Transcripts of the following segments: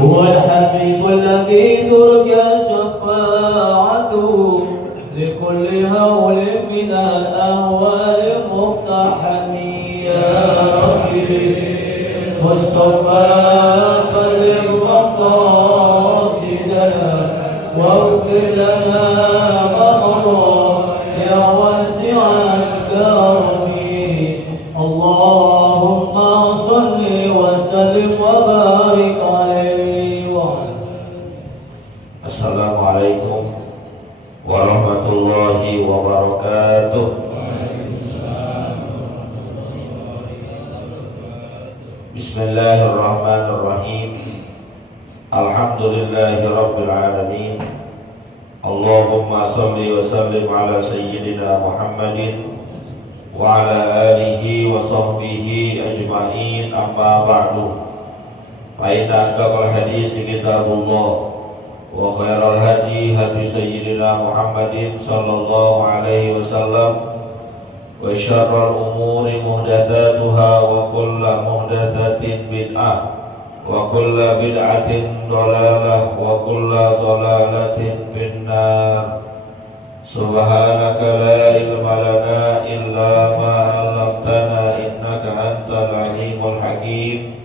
هو الحبيب الذي ترجى شفاعته لكل هول من الأهوال مقتحم يا ربي مصطفى قلب مقاصدنا واغفر لنا ما مضى يا واسع الكرم اللهم صل وسلم وبارك عليه وعلى. Assalamualaikum warahmatullahi wabarakatuh. Bismillahirrahmanirrahim. Alhamdulillahi rabbil alamin. Allahumma salli wa sallim ala sayyidina Muhammadin wa ala alihi wa sahbihi ajma'in, amma ba'du. Fa inna asdaqal hadis kitabullah wa khairal hadi hadi sayyidina Muhammadin sallallahu alaihi wasallam wa syarrul umuri muhdatsatuha wa kullu muhdatsatin bid'ah wa kullu bid'atin dhalalah wa kullu dhalalatin finnar. Subhanaka la ilma lana illa ma 'allamtana innaka antal alimul hakim.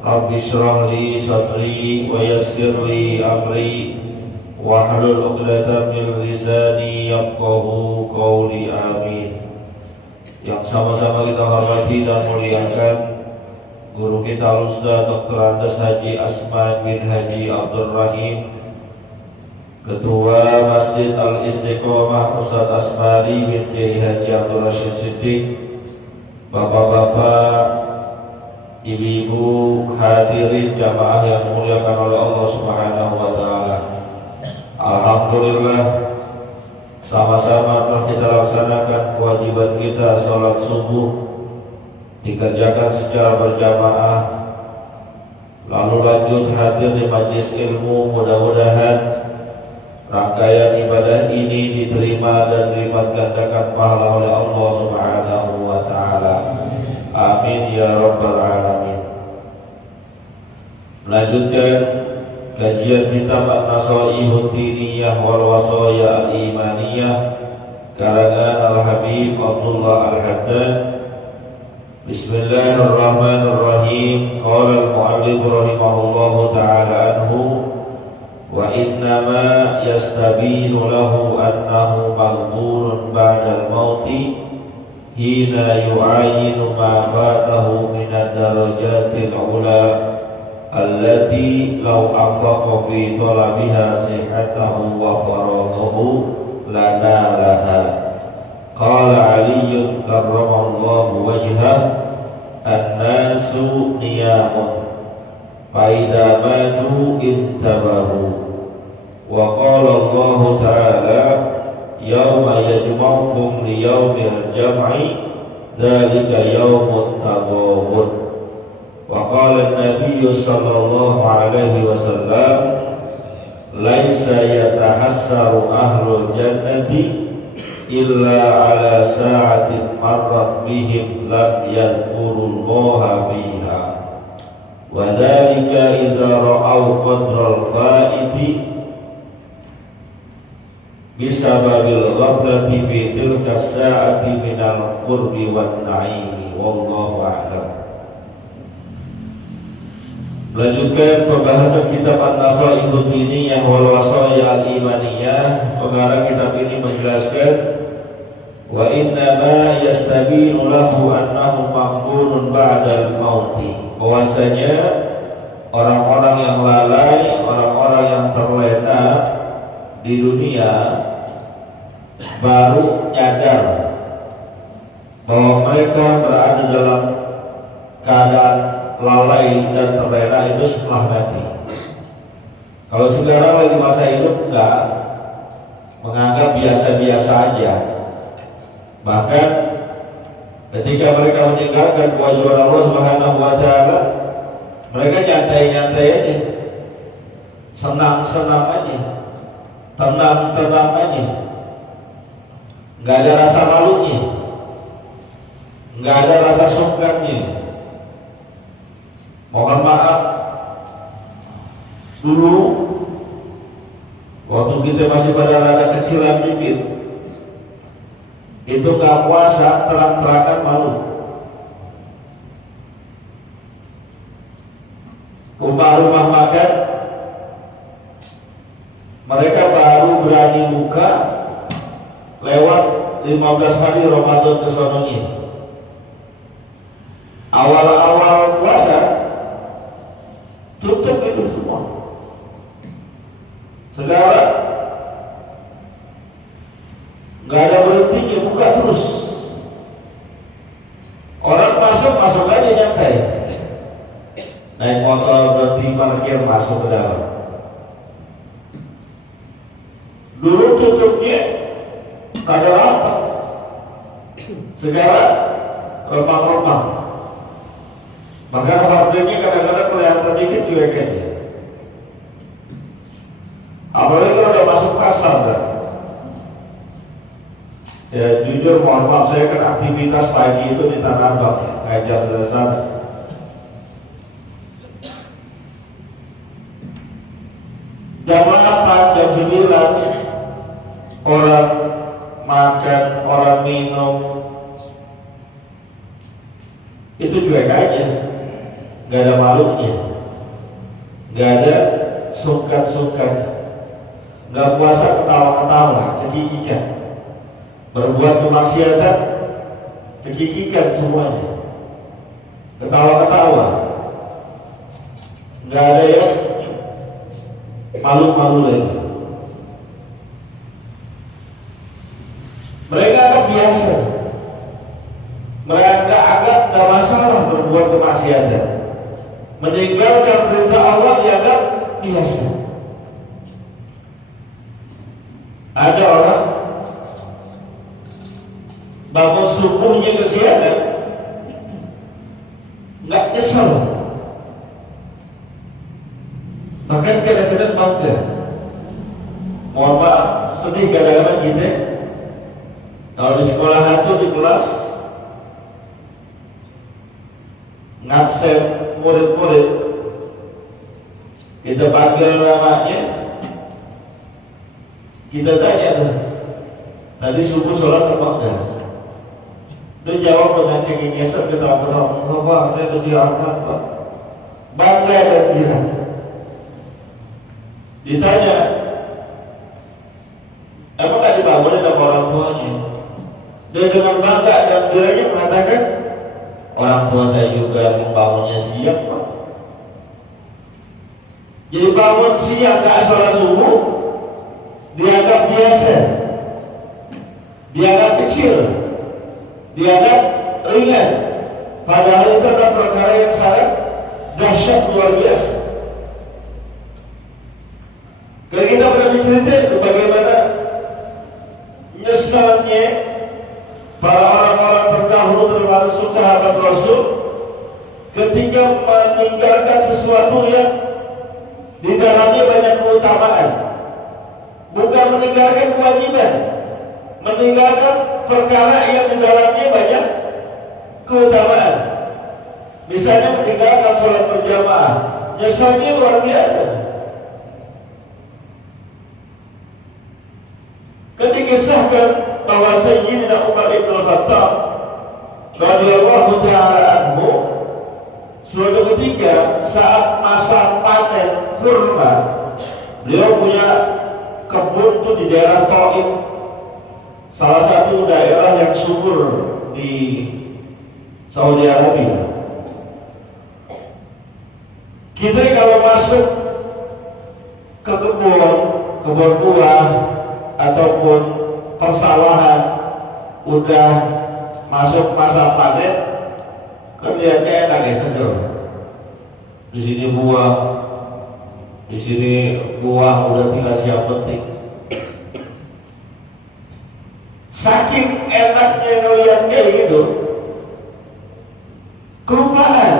Rabbi shrah li sadri wa yassir li amri wahlul 'uqdatam min lisani yafqahu qawli, amin. Yang sama-sama kita hormati dan muliakan guru kita Ustaz Dr. Andes Haji Asman bin Haji Abdul Rahim, Ketua Masjid Al-Istiqomah Ustaz Asmari bin Kiai Haji Abdul Rashid Siddiq, bapak-bapak, ibu-ibu, hadirin jamaah yang dimuliakan oleh Allah Subhanahu wa taala. Alhamdulillah, sama-sama telah kita laksanakan kewajiban kita salat subuh, dikerjakan secara berjamaah, lalu lanjut hadir di majelis ilmu. Mudah-mudahan rangkaian ibadah ini diterima dan dilipat gandakan pahala oleh Allah Subhanahu wa taala. Amin ya rabbal alamin. Melanjutkan kajian kitab An-Nasaihut Diniyah wal Wasaya Al-Imaniyah karangan Al-Habib Abdullah Al-Haddad. Bismillahirrahmanirrahim. Qala al-mu'allif rahimahullahu ta'ala anhu, wa innama yastabinu lahu annahu maghburun ba'dal mauti hina yu'ayinu ma fatahu minad darajatil ula allati law anfaqa fi talabiha sihhatahu wa faradahu lanalaha. Qala Ali karramallahu wajhah, an-nasu niyamun fa idza matu intabahu. Wa qala Allah ta'ala yauma yajma'ukum li yaumil jam'i dzalika yaumut taghabun. Wa qala an-nabiy sallallahu alaihi wasallam laisa yatahassaru ahlul jannati illa ala sa'atin marrat bihim lam yadhkurullaha fiha wa dzalika idza ra'aw qadral fa'iti bisababil ghablati fi tilka sa'ati minal qurbi wan na'imi wallahu a'lam. Melanjutkan pembahasan kitab An-Nasaihut Diniyah wal Wasaya Al-Imaniyah. Pengarang kitab ini menjelaskan wa innama yastabinu lahu annahu maqbulun ba'dal mauti, bahwasanya orang-orang yang lalai, orang-orang yang terlena di dunia baru nyadar bahwa mereka berada dalam keadaan lalai dan terlena itu setelah mati. Kalau sekarang lagi masa hidup enggak, menganggap biasa-biasa aja. Bahkan ketika mereka meninggalkan kewajiban Allah Subhanahu wa taala, mereka nyantai-nyantai aja, senang-senang aja, tenang-tenang aja, nggak ada rasa malunya, nggak ada rasa sungkannya. Mohon maaf, Dulu waktu kita masih pada rada kecilan dikit, itu nggak puasa terang-terangan malu. Rumah-rumah makan mereka baru berani buka lewat 15 hari Ramadan ke sononya. Awal-awal puasa tutup itu semua. Sekarang nggak ada berhentinya, buka terus. Orang masuk aja nyantai. Naik motor berhenti parkir masuk ke dalam. Dulu tutupnya ada rapat. Sekarang remang-remang. Bahkan harganya kadang-kadang kelihatan dikit cuek aja. Apalagi kalau udah masuk pasar kan? Ya jujur mohon maaf, saya kan aktivitas pagi itu di Tanah Abang ya, ngajar dari sana. Jam 8, jam 9 orang makan, orang minum, itu cuek aja, gak ada malunya, gak ada sungkan-sungkan, gak puasa ketawa-ketawa, cekikikan, berbuat kemaksiatan, cekikikan semuanya, ketawa-ketawa, gak ada yang malu-malu lagi. Mereka anggap biasa, mereka anggap tidak masalah berbuat kemaksiatan, meninggalkan perintah Allah dianggap biasa. Ada orang bangun subuhnya kesiangan, nggak nyesel, bahkan kadang-kadang bangga. Mohon maaf, sedih kadang-kadang kita kalau di sekolahan tuh di kelas ngabsen murid-murid, kita panggil namanya, kita tanya tuh, tadi subuh sholat apa enggak? Dia jawab dengan cengeng-ngeser, ketawa-ketawa, Pak, saya kesiangan Pak, bangga dan girang. Ditanya, emang gak dibangunin sama orang tuanya? Dia dengan bangga dan girangnya mengatakan, orang tua saya juga membangunnya siang Pak. Jadi bangun siang gak sholat subuh dianggap biasa, dianggap kecil, dianggap ringan, padahal itu adalah perkara yang sangat dahsyat, luar biasa. Kalau kita pernah diceritain bagaimana nyesalnya para orang-orang terdahulu termasuk sahabat Rasul ketika meninggalkan sesuatu yang di dalamnya banyak keutamaan, bukan meninggalkan kewajiban, meninggalkan perkara yang di dalamnya banyak keutamaan. Misalnya meninggalkan sholat berjamaah, nyesalnya luar biasa. Ketika disahkan bahwa Sayyidina Umar ibn Khattab radhiyallahu ta'ala anhu suatu ketika saat masa panen kurma, beliau punya kebun itu di daerah Taif, salah satu daerah yang subur di Saudi Arabia. Kita kalau masuk ke kebun buah ataupun persawahan udah masuk masa panen, kan lihatnya enak ya, seger. Di sini buah udah tinggal siap petik. Saking enaknya ngelihat kayak gitu, kelupaan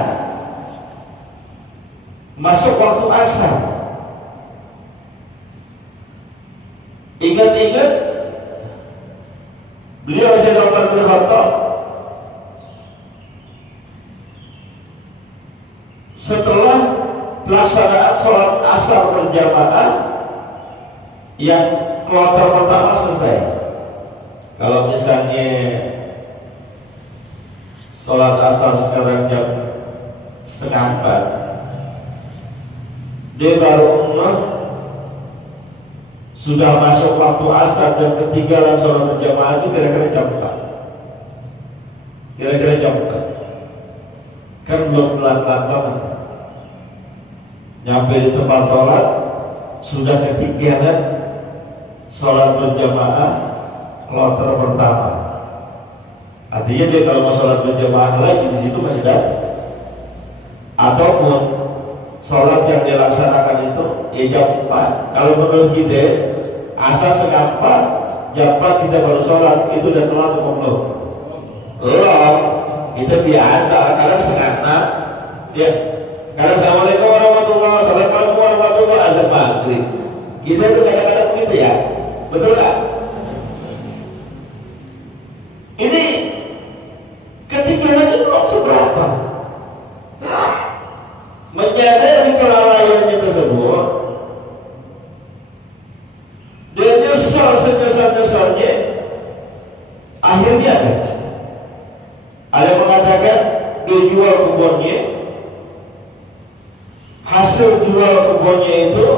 masuk waktu asar. Ingat-ingat beliau Sayyidina Umar bin Khattab setelah pelaksanaan sholat asar berjamaah yang kloter pertama selesai. Kalau misalnya sholat asar sekarang jam 3:30, dia baru sudah masuk waktu asar dan ketinggalan sholat berjamaah itu kira-kira jam 4. Kira-kira jam 4. Kan belum pelan-pelan banget. Nyampe di tempat sholat sudah ketinggalan sholat berjamaah kloter pertama. Artinya dia kalau mau sholat berjamaah lagi di situ masih dapat. Ataupun sholat yang dilaksanakan itu ya jam 4. Kalau menurut kita asal setengah 4, jam 4 kita baru sholat, itu udah telat atau belum? Belum. Itu biasa. Kadang setengah 6, ya. Kadang assalamualaikum warahmatullahi wabarakatuh, assalamualaikum warahmatullahi wabarakatuh, azan maghrib. Kita itu kadang-kadang begitu ya, betul nggak? Ini ketinggalan itu belum seberapa. Menyadari kelalaiannya tersebut, dia nyesal sebesar-besarnya. Akhirnya ada yang mengatakan dia jual kebunnya, hasil jual kebunnya itu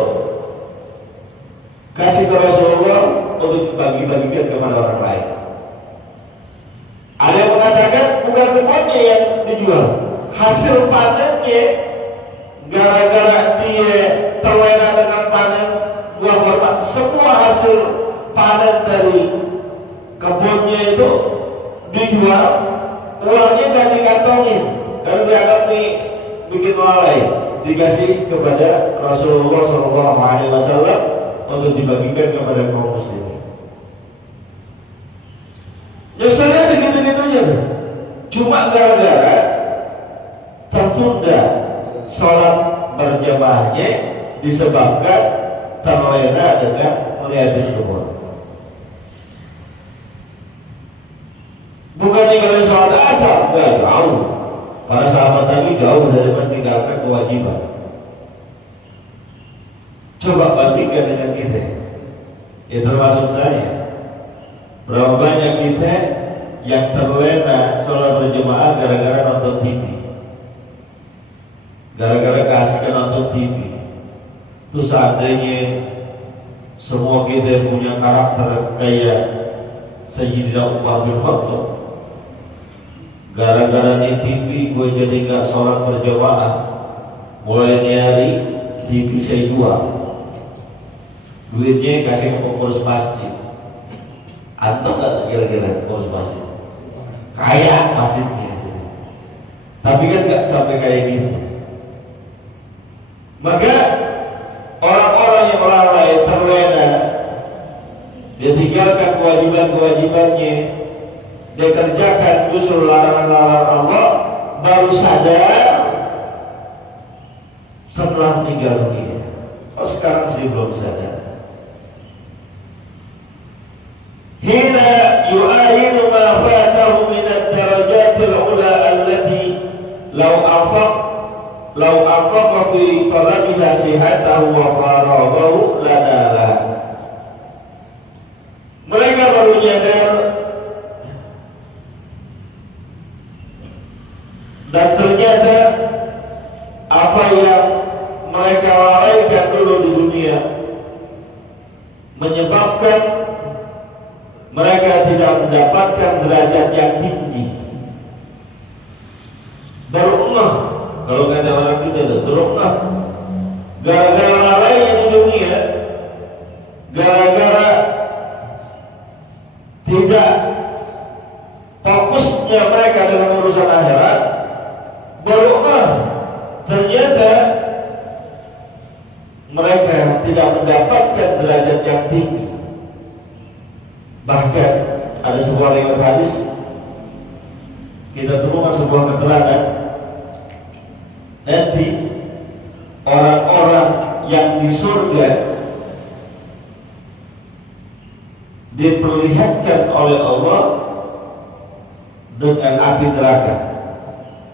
kasih ke Rasulullah untuk dibagi-bagikan kepada orang lain. Ada yang mengatakan bukan kebunnya yang dijual, hasil panennya, gara-gara dia terlena dengan panen buah kurma, semua hasil panen dari kebunnya itu dijual, uangnya gak dikantongin karena dianggap nih bikin lalai, dikasih kepada Rasulullah SAW untuk dibagikan kepada kaum muslimin. Nyeselnya segitu-gitunya, cuma gara-gara tertunda sholat berjamaahnya disebabkan terlena dengan melihat kebun. Bukan tinggalin sholat asar, enggak, jauh. Para sahabat tadi jauh dari meninggalkan kewajiban. Coba bandingkan dengan kita. Ya termasuk saya. Berapa banyak kita yang terlena sholat berjamaah gara-gara nonton TV, gara-gara kasihkan nonton TV. Itu seandainya semua kita punya karakter kayak Sayyidina Umar bin Khattab, gara-gara di TV gue jadi gak sholat berjamaah, mulai nyari TV saya jual, duitnya kasih ke pengurus masjid. Antum gak kira-kira pengurus masjid? Kaya masjidnya, tapi kan gak sampai kayak gitu. Maka orang-orang yang lalai, terlena, dia tinggalkan kewajiban-kewajibannya, dia kerjakan justru larangan-larangan Allah, baru sadar setelah meninggal dunia. Oh sekarang sih belum sadar. Hina yu'ayinu ma fatahu min ad-darajatil ula allati law anfaqa fi talabiha sihatahu wa qaradahu lanala. Mereka baru nyadar dan ternyata apa yang mereka lalaikan dulu di dunia menyebabkan mereka tidak mendapatkan derajat yang tinggi. Baru kalau kata orang kita itu berubah gara-gara lalainya di dunia, gara-gara tidak fokusnya mereka dengan urusan akhirat, berubah ternyata mereka tidak mendapatkan derajat yang tinggi. Bahkan ada sebuah riwayat hadis, kita temukan sebuah keterangan, nanti orang-orang yang di surga diperlihatkan oleh Allah dengan api neraka,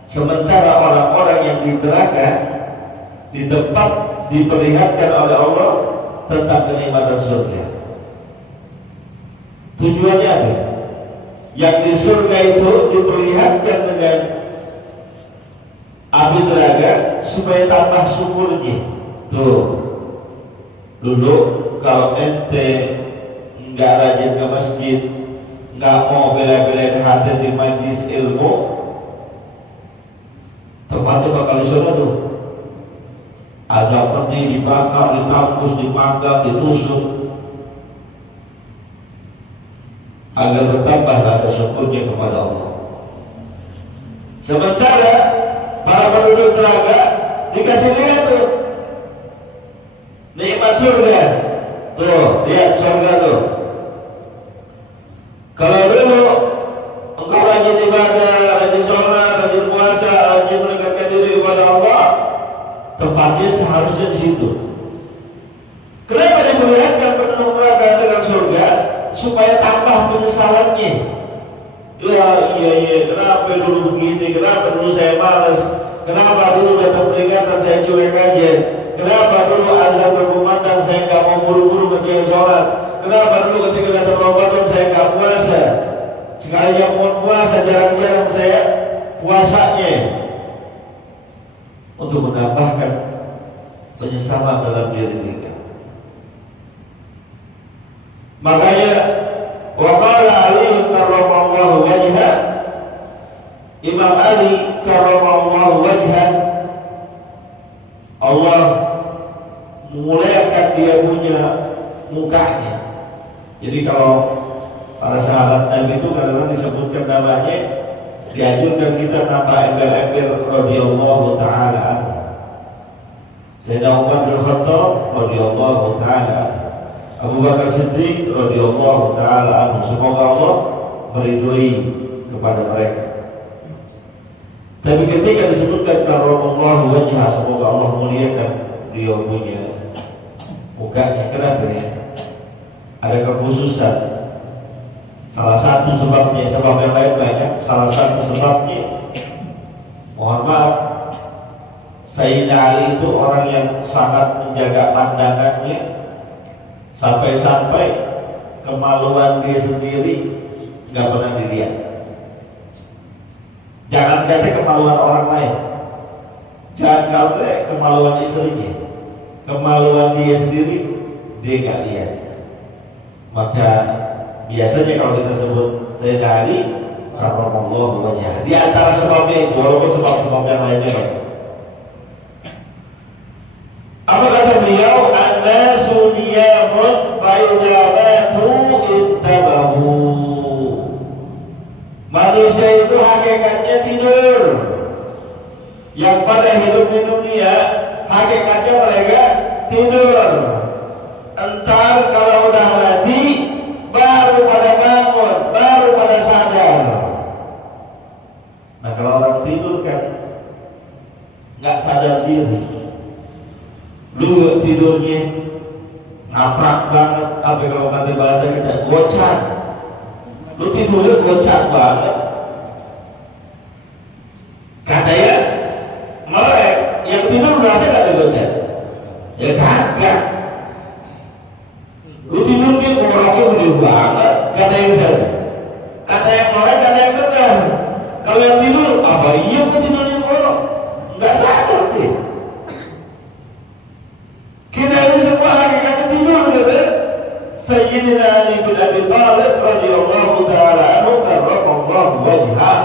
sementara orang-orang yang di neraka di tempat diperlihatkan oleh Allah tentang kenikmatan surga. Tujuannya apa? Yang di surga itu diperlihatkan dengan api neraka supaya tambah syukurnya. Tuh, dulu kalau ente nggak rajin ke masjid, nggak mau bela-belain hadir di majlis ilmu, tempatnya bakal di sana tuh. Azab pedih, dibakar, ditampus, dipanggang, ditusuk, agar bertambah rasa syukurnya kepada Allah. Sementara para penduduk neraka dikasih lihat tuh nikmat surga. Tuh, lihat surga tuh. Kalau dulu engkau rajin ibadah, rajin sholat, rajin puasa, rajin mendekatkan diri kepada Allah, tempatnya seharusnya di situ. Kenapa diperlihatkan penduduk neraka dengan surga? Supaya tambah penyesalannya. Iya, kenapa dulu begini, kenapa dulu saya malas, kenapa dulu datang peringatan saya cuek aja, kenapa dulu azan berkumandang saya gak mau buru-buru kerjain sholat, kenapa dulu ketika datang Ramadan saya gak puasa, sekalinya mau puasa jarang-jarang saya puasanya, untuk menambahkan penyesalan dalam diri mereka. Makanya waqala Ali karramallahu wajha, Imam Ali karramallahu wajha, Allah memuliakan dia punya mukanya. Jadi kalau para sahabat Nabi itu kadang-kadang disebutkan namanya, dianjurkan kita nambah embel-embel radhiyallahu taala anhu. Sayyidina Umar bin Khattab radhiyallahu taala anhu, Abu Bakar Siddiq radhiyallahu taala anhu, semoga Allah meridhoi kepada mereka. Tapi ketika disebutkan karramallahu wajha, semoga Allah muliakan dia punya mukanya, kenapa ya? Ada kekhususan. Salah satu sebabnya, sebab yang lain banyak, salah satu sebabnya, mohon maaf, Sayyidina Ali itu orang yang sangat menjaga pandangannya, sampai-sampai kemaluan dia sendiri nggak pernah dilihat. Jangan kata kemaluan orang lain, jangan kata kemaluan istrinya, kemaluan dia sendiri dia nggak lihat. Maka biasanya kalau kita sebut Sayyidina Ali karramallahu wajhah, di antara sebabnya itu, walaupun sebab-sebab yang lainnya banyak. Apa kata beliau? An-nasu niyamun fa'idha matu intabahu. Manusia itu hakikatnya tidur. Yang pada hidup di dunia hakikatnya mereka tidur. Entar kalau udah mati baru pada bangun, baru pada sadar. Nah kalau orang tidur kan nggak sadar diri. Lu tidurnya ngaprak banget, tapi kalau kata bahasa kita gocak. Lu tidurnya gocak banget. Katanya melek, yang tidur merasa gak digocak? Ya kagak. Lu tidurnya ngoroknya gede banget, kata yang sana. Kata yang melek, kata yang benar. Kalau yang tidur, apa iya kok tidurnya ngorok? Nggak sadar deh. Kita ini semua hakikatnya tidur, gitu. Sayyidina Ali bin Abi Thalib radhiyallahu taala anhu karramallahu wajhah,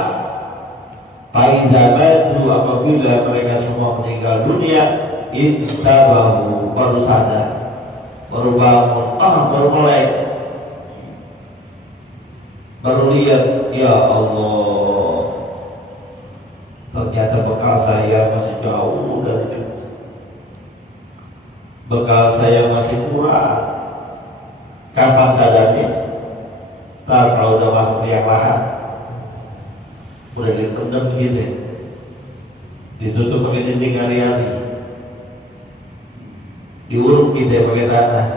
fa'idha matu, apabila mereka semua meninggal dunia, intabahu, baru sadar, baru bangun, baru melek, baru lihat, ya Allah, ternyata bekal saya masih jauh dari cukup. Bekal saya masih kurang. Kapan sadarnya? Ntar kalau udah masuk liang lahat, udah direndam gitu, ditutup pakai dinding hari-hari, diuruk gitu pakai tanah.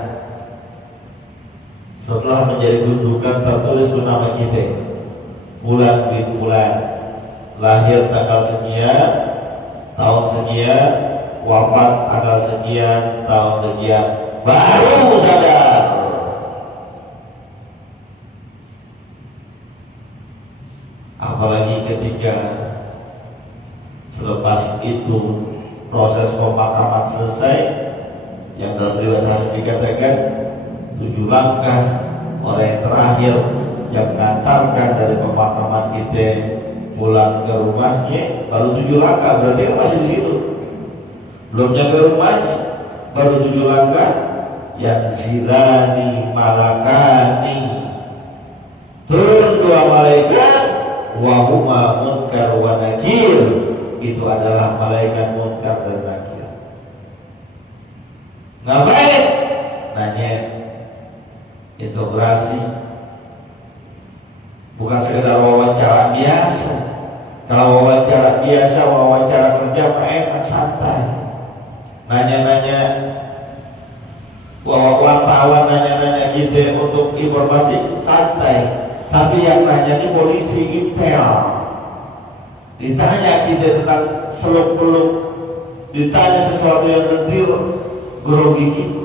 Setelah menjadi gundukan tertulis nama kita, bulan bin bulan, lahir tanggal sekian, tahun sekian, wafat tanggal sekian, tahun sekian, baru sadar. Apalagi ketika selepas itu proses pemakaman selesai, yang dalam riwayat hadis dikatakan 7 langkah orang yang terakhir yang mengantarkan dari pemakaman kita pulang ke rumahnya, baru 7 langkah, berarti kan masih di situ, belum nyampe rumahnya, baru 7 langkah. Yang zilani malakani, turun 2 malaikat, wahuma munkar wa nakir, itu adalah malaikat munkar dan nakir. Ngapain? Nanya integrasi, bukan sekedar wawancara biasa. Kalau wawancara biasa, wawancara kerja mah enak santai. Nanya-nanya wartawan, nanya-nanya kita untuk informasi santai. Tapi yang nanya ini polisi intel, ditanya kita tentang seluk-beluk, ditanya sesuatu yang detail, grogi kita.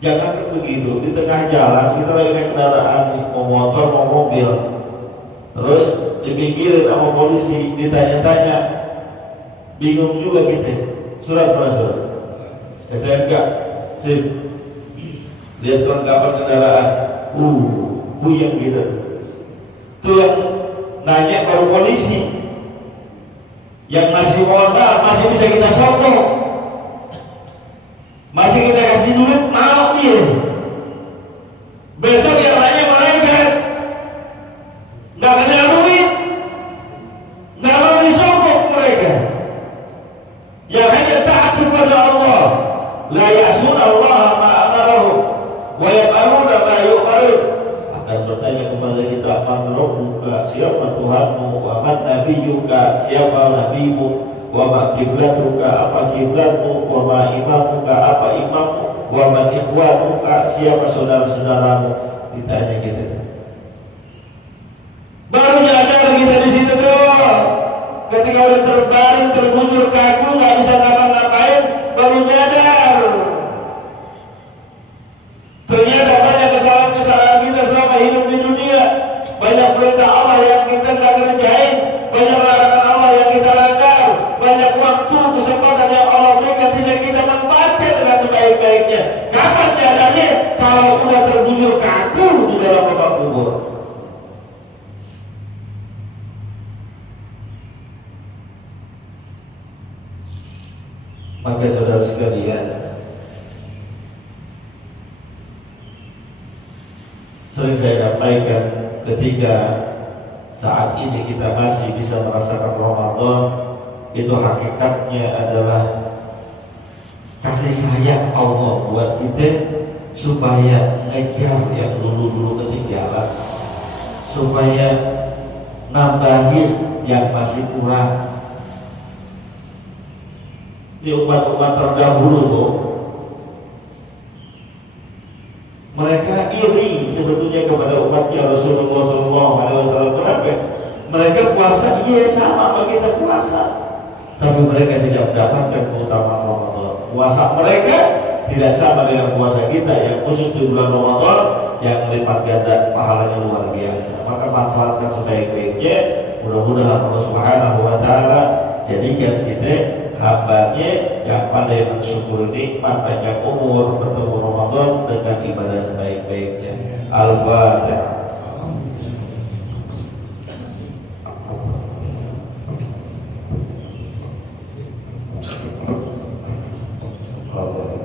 Jangan kan begitu, di tengah jalan kita lagi naik kendaraan, mau motor mau mobil, terus dipinggirin sama polisi, ditanya-tanya, bingung juga kita. Surat mana surat? STNK, sip, lihat kelengkapan kendaraan, buyang gitu. Tuh yang nanya baru polisi, yang masih modal masih bisa kita sokong, masih kita kasih duit, mau dia. Besok yang nanya malaikat, nggak kena duit, nggak mau disokong mereka, yang hanya taat kepada Allah. La ya'sun Allah ma amarahu wa yaf'aluna ma yu'marun. Akan bertanya kepada kita, man rabbuka, siapa Tuhanmu, wa man nabiyyuka, siapa nabimu, wa ma kiblatuka, apa kiblatmu, wa ma imamuka, apa imammu, wa man ikhwanuka, siapa saudara-saudaramu. Ditanya kita, baru nyadar kita di situ doang. Ketika udah terbaring, terbujur kaku, nggak bisa ngapa-ngapain, baru nyadar. Ternyata banyak kesalahan-kesalahan kita selama hidup di dunia, banyak perintah Allah yang kita nggak kerjain, banyak larangan Allah yang kita langgar, banyak waktu kesempatan yang Allah berikan tidak kita manfaatkan dengan sebaik-baiknya. Kapan nyadarnya? Kalau udah terbujur kaku di dalam lubang kubur. Maka saudara sekalian, sering saya sampaikan, ketika saat ini kita masih bisa merasakan Ramadan, itu hakikatnya adalah kasih sayang Allah buat kita, supaya ngejar yang dulu-dulu ketinggalan, supaya nambahin yang masih kurang. Di umat-umat terdahulu tuh, mereka iri sebetulnya kepada umatnya Rasulullah SAW. Kenapa? Mereka puasa, iya sama sama kita puasa, tapi mereka tidak mendapatkan keutamaan Ramadan. Puasa mereka tidak sama dengan puasa kita yang khusus di bulan Ramadan yang lipat ganda pahalanya luar biasa. Maka manfaatkan sebaik-baiknya. Mudah-mudahan Allah Subhanahu wa Ta'ala jadikan kita hambanya yang pandai mensyukur nikmat panjang umur, bertemu Ramadan dengan ibadah sebaik-baiknya. Al-Fatihah. Allah.